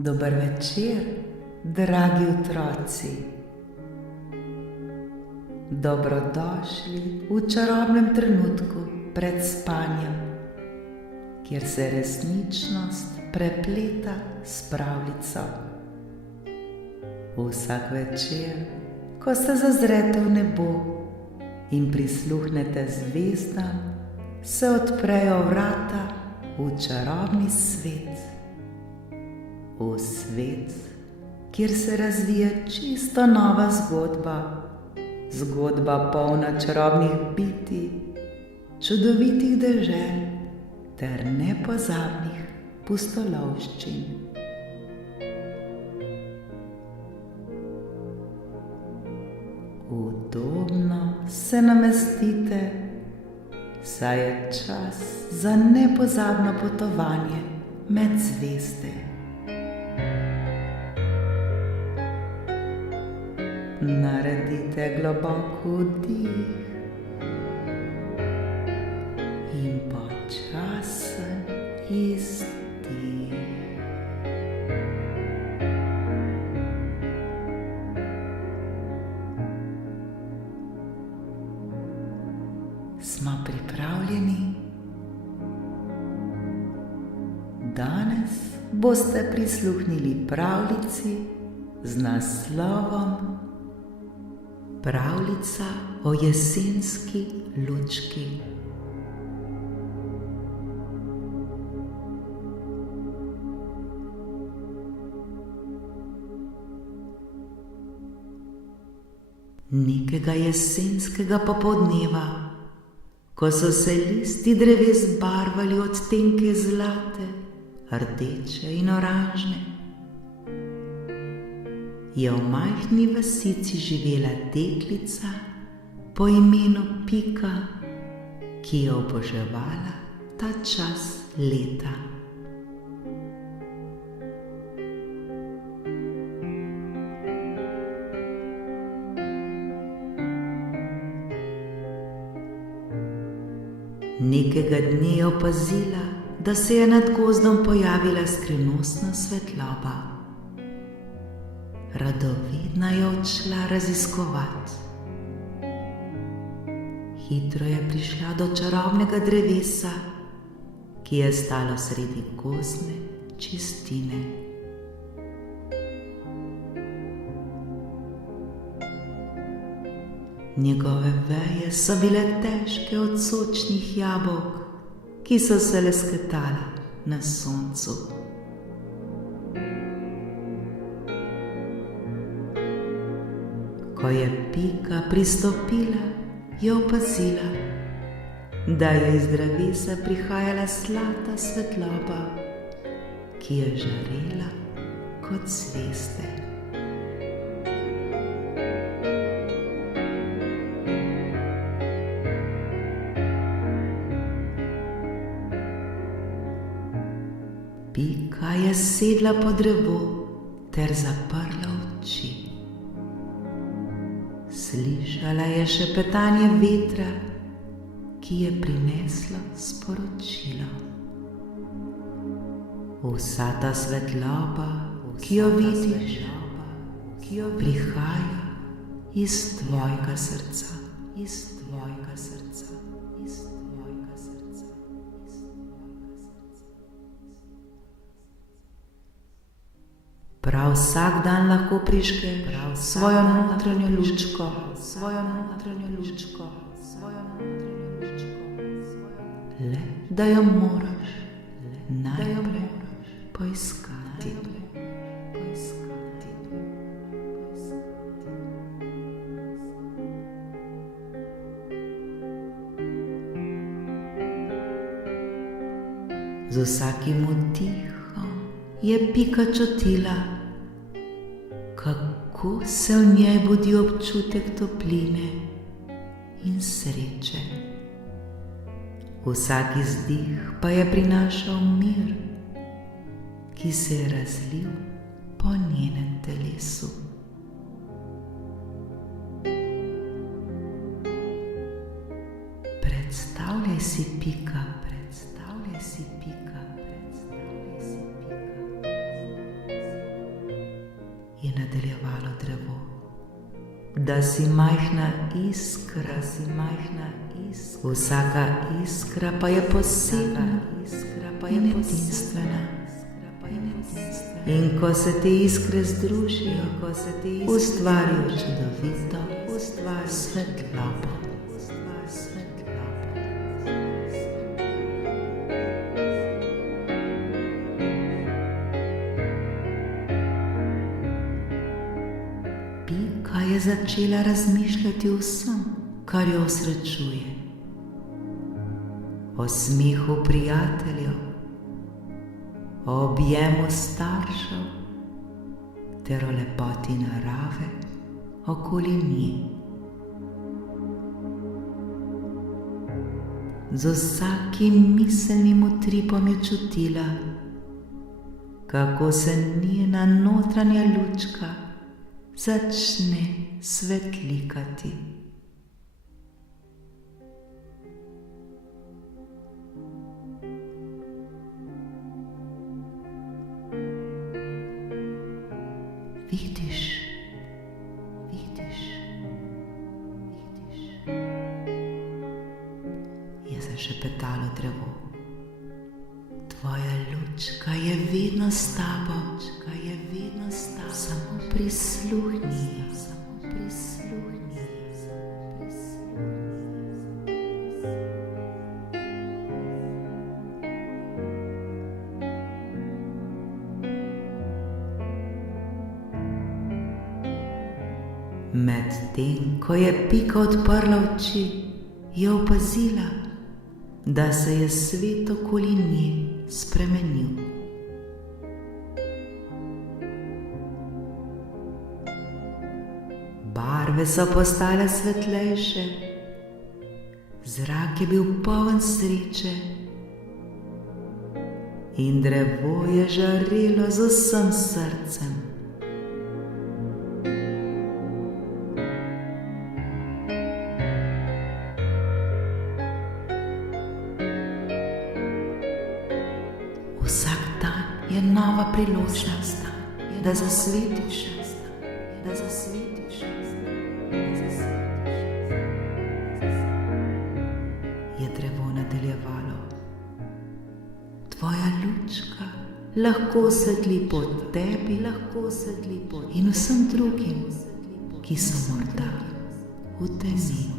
Dober večer, dragi otroci. Dobrodošli v čarobnem trenutku pred spanjem, kjer se resničnost prepleta s pravljico. Vsak večer, ko se zazrete v nebo in prisluhnete zvezdam, se odprejo vrata v čarobni svet. V svet, kjer se razvija čisto nova zgodba, zgodba polna čarobnih bitij, čudovitih dežel ter nepozabnih pustolovščin. Udobno se namestite, saj je čas za nepozabno potovanje med zvezde. Naredite globok vdih in počasen izdih. Smo pripravljeni? Danes boste prisluhnili pravljici z naslovom Pravljica o jesenski lučki. Nekega jesenskega popoldneva, ko so se listi dreves barvali odtenke zlate, rdeče in oranžne, je v majhni vasici živela deklica po imenu Pika, ki je oboževala ta čas leta. Nekega dne je opazila, da se je nad gozdom pojavila skrivnostna svetloba. Radovedna je odšla raziskovat. Hitro je prišla do čarobnega drevesa, ki je stalo sredi gozdne čistine. Njegove veje so bile težke od sočnih jabolk, ki so se lesketala na soncu. Ko je Pika pristopila, je opazila, da je iz drevesa prihajala zlata svetloba, ki je žarela kot zvezde. Pika je sedla pod drevo ter zaprla oči. Slišala je šepetanje vetra, ki je prineslo sporočilo. Vsa ta svetloba, ki jo vidiš, prihaja iz tvojega srca. Prav vsak dan lahko prižge svojo notranjo lučko, le da jo moraš najprej poiskati. Z vsakim vdihom je Pika čutila, kako se v njej budi občutek topline in sreče. Vsak izdih pa je prinašal mir, ki se je razlil po njenem telesu. Predstavljaj si, Pika, predstavljaj si, Pika. da si majhna iskra, vsaka iskra pa je posebna in edinstvena. In ko se te iskre združijo, ustvarijo čudovito svetlobo. Pika je začela razmišljati o vsem, kar jo osrečuje. O smehu prijateljev, o objemu staršev ter o lepoti narave okoli nje. Z vsakim miselnim utripom je čutila, kako se njena notranja lučka začne svetlikati. Vidiš, je zašepetalo drevo. Tvoja lučka je vedno s tabo, samo prisluhni. Medtem ko je Pika odprla oči, je opazila, da se je svet okoli nje spremenil. Barve so postale svetlejše, zrak je bil poln sreče in drevo je žarelo z vsem srcem. Vsak dan je nova priložnost, da zasvetiš. Je drevo nadaljevalo. Tvoja lučka lahko osvetli pot tebi in vsem drugim, ki so morda v temi.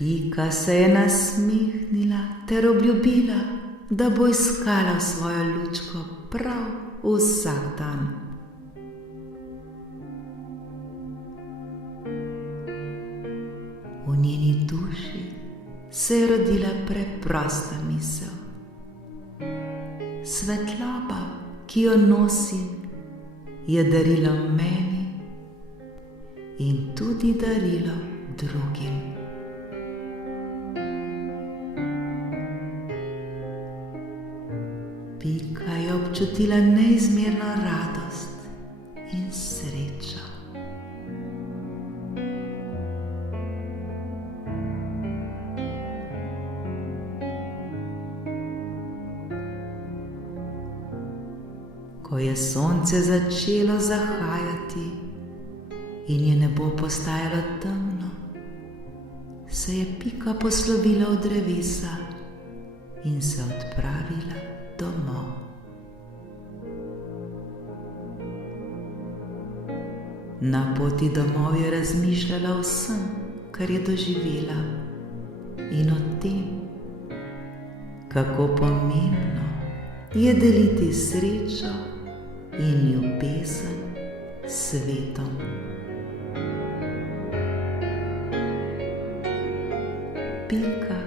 Pika se je nasmehnila ter obljubila, da bo iskala svojo lučko prav vsak dan. V njeni duši se je rodila preprosta misel. Svetloba, ki jo nosim, je darilo meni in tudi darilo drugim. Pika je občutila neizmerno radost in srečo. Ko je sonce začelo zahajati in je nebo postajalo temno, se je Pika poslovila od drevesa in se odpravila domov. Na poti domov je razmišljala o vsem, kar je doživela, in o tem, kako pomembno je deliti srečo in ljubezen s svetom. Pika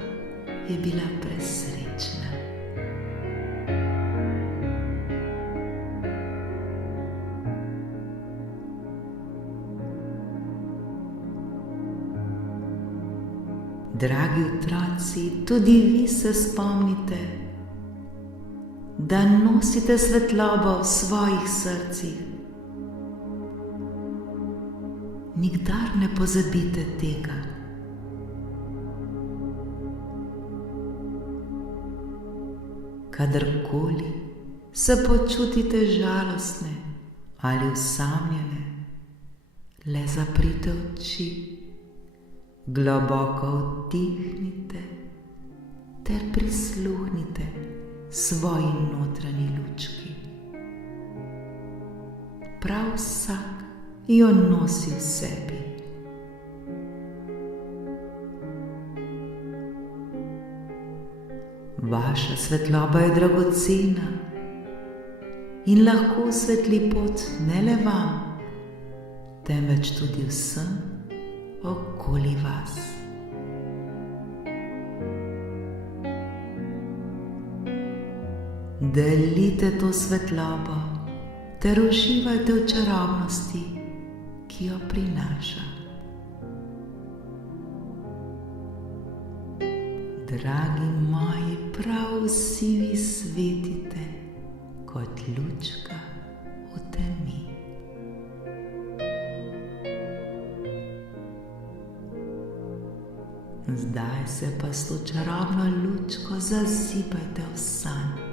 je bila presrečna. Dragi otroci, tudi vi se spomnite, da nosite svetlobo v svojih srcih. nikdar ne pozabite tega. Kadarkoli se počutite žalostne ali osamljene, le zaprite oči, globoko vdihnite ter prisluhnite svoji notranji lučki. Prav vsak jo nosi v sebi. Vaša svetloba je dragocena in lahko osvetli pot ne le vam, temveč tudi vsem okoli vas. Delite to svetlobo ter uživajte v čarobnosti, ki jo prinaša. Dragi moji, prav vsi vi svetite kot lučka v temi. Zdaj se pa s to čarobno lučko zasipajte v sanj.